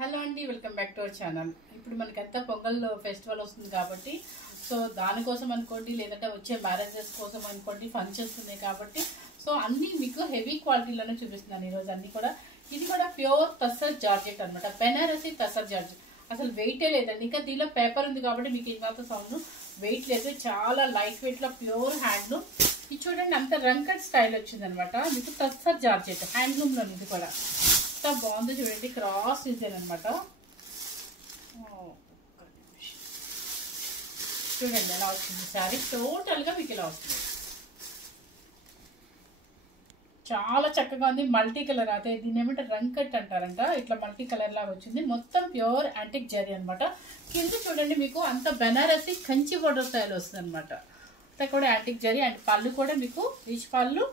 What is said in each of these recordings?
Hello అండి, welcome back to our channel. ఇప్పుడు మనకంతా పొంగల్ ఫెస్టివల్ వస్తుంది కాబట్టి సో దానికోసం అనుకోండి, లేదంటే వచ్చే మ్యారేజెస్ కోసం అనుకోండి, ఫంక్షన్స్ ఉన్నాయి కాబట్టి సో అన్నీ మీకు హెవీ క్వాలిటీలోనే చూపిస్తున్నాను ఈరోజు అన్నీ కూడా. ఇది కూడా ప్యూర్ టస్సర్ జార్జెట్ అనమాట, బెనారసి టస్సర్ జార్జెట్. అసలు వెయిటే లేదండి, ఇంకా దీనిలో పేపర్ ఉంది కాబట్టి మీకు ఏమాత్రం సౌండ్ వెయిట్ లేదు. చాలా లైట్ వెయిట్లో ప్యూర్ హ్యాండ్లూమ్. ఇది చూడండి, అంత రంకట్ స్టైల్ వచ్చింది అనమాట. మీకు టస్సర్ జార్జెట్ హ్యాండ్లూమ్లో ఇది కూడా ఎంత బాగుంది చూడండి, క్రాస్ డిజైన్ అనమాట. చూడండి ఎలా వచ్చింది శారీ, టోటల్గా మీకు ఇలా వస్తుంది. చాలా చక్కగా ఉంది, మల్టీ కలర్. అదే దీన్ని ఏమంటే రంకట్ అంటారంట, ఇట్లా మల్టీ కలర్ లాగా వచ్చింది. మొత్తం ప్యూర్ యాంటిక్ జరీ అనమాట. కింద చూడండి మీకు అంత బెనారసి కంచి బోర్డర్ స్టైల్ వస్తుంది అనమాట. అంతా కూడా యాంటిక్ జరీ. అండ్ పళ్ళు కూడా మీకు రిచ్ పళ్ళు.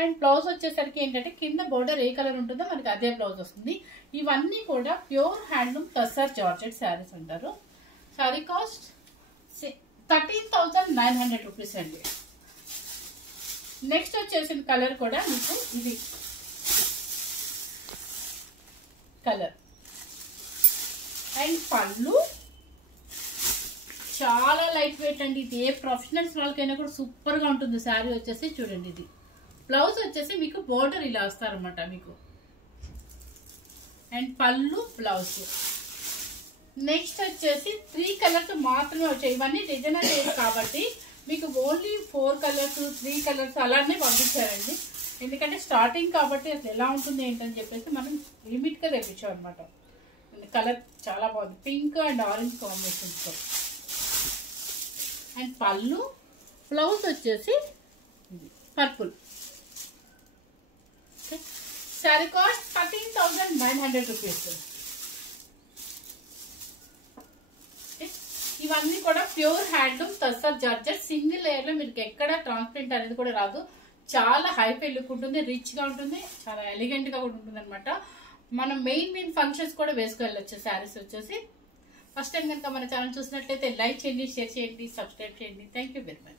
అండ్ బ్లౌజ్ వచ్చేసరికి ఏంటంటే కింద బోర్డర్ ఏ కలర్ ఉంటుందో మనకి అదే బ్లౌజ్ వస్తుంది. ఇవన్నీ కూడా pure handloom tussar georgette saris అంటారు. శారీ కాస్ట్ 13,900 రూపీస్ అండి. నెక్స్ట్ వచ్చేసిన కలర్ కూడా మీకు ఇది కలర్. అండ్ పళ్ళు చాలా లైట్ వెయిట్ అండి. ఇది ఏ ప్రొఫెషనల్స్ వాళ్ళకైనా కూడా సూపర్గా ఉంటుంది. శారీ వచ్చేసి చూడండి, ఇది బ్లౌజ్ వచ్చేసి మీకు బోర్డర్ ఇలా వస్తారనమాట మీకు. అండ్ పళ్ళు బ్లౌజ్. నెక్స్ట్ వచ్చేసి 3 కలర్స్ మాత్రమే వచ్చాయి. ఇవన్నీ డిజైనర్ లేదు కాబట్టి మీకు ఓన్లీ 4 కలర్స్ 3 కలర్స్ అలానే పంపించారండి. ఎందుకంటే స్టార్టింగ్ కాబట్టి అసలు ఎలా ఉంటుంది ఏంటని చెప్పేసి మనం లిమిట్గా తెప్పించాం అనమాట. కలర్ చాలా బాగుంది, పింక్ అండ్ ఆరెంజ్ కాంబినేషన్స్తో. అండ్ పళ్ళు బ్లౌజ్ వచ్చేసి పర్పుల్. Sari cost 13,900 rupees. ఇవన్నీ కూడా pure handloom tussar georgette. Single layer లో మీకు ఎక్కడ ట్రాన్స్పరెంట్ అనేది కూడా రాదు. చాలా హైఫై లుక్ ఉంటుంది, రిచ్ గా ఉంటుంది, చాలా ఎలిగెంట్ గా కూడా ఉంటుంది అనమాట. మనం మెయిన్ ఫంక్షన్స్ కూడా వేసుకెళ్ళొచ్చు శారీస్ వచ్చేసి. ఫస్ట్ టైం కనుక మన ఛానల్ చూసినట్లయితే లైక్ చేయండి, షేర్ చేయండి, సబ్స్క్రైబ్ చేయండి. Thank you very much.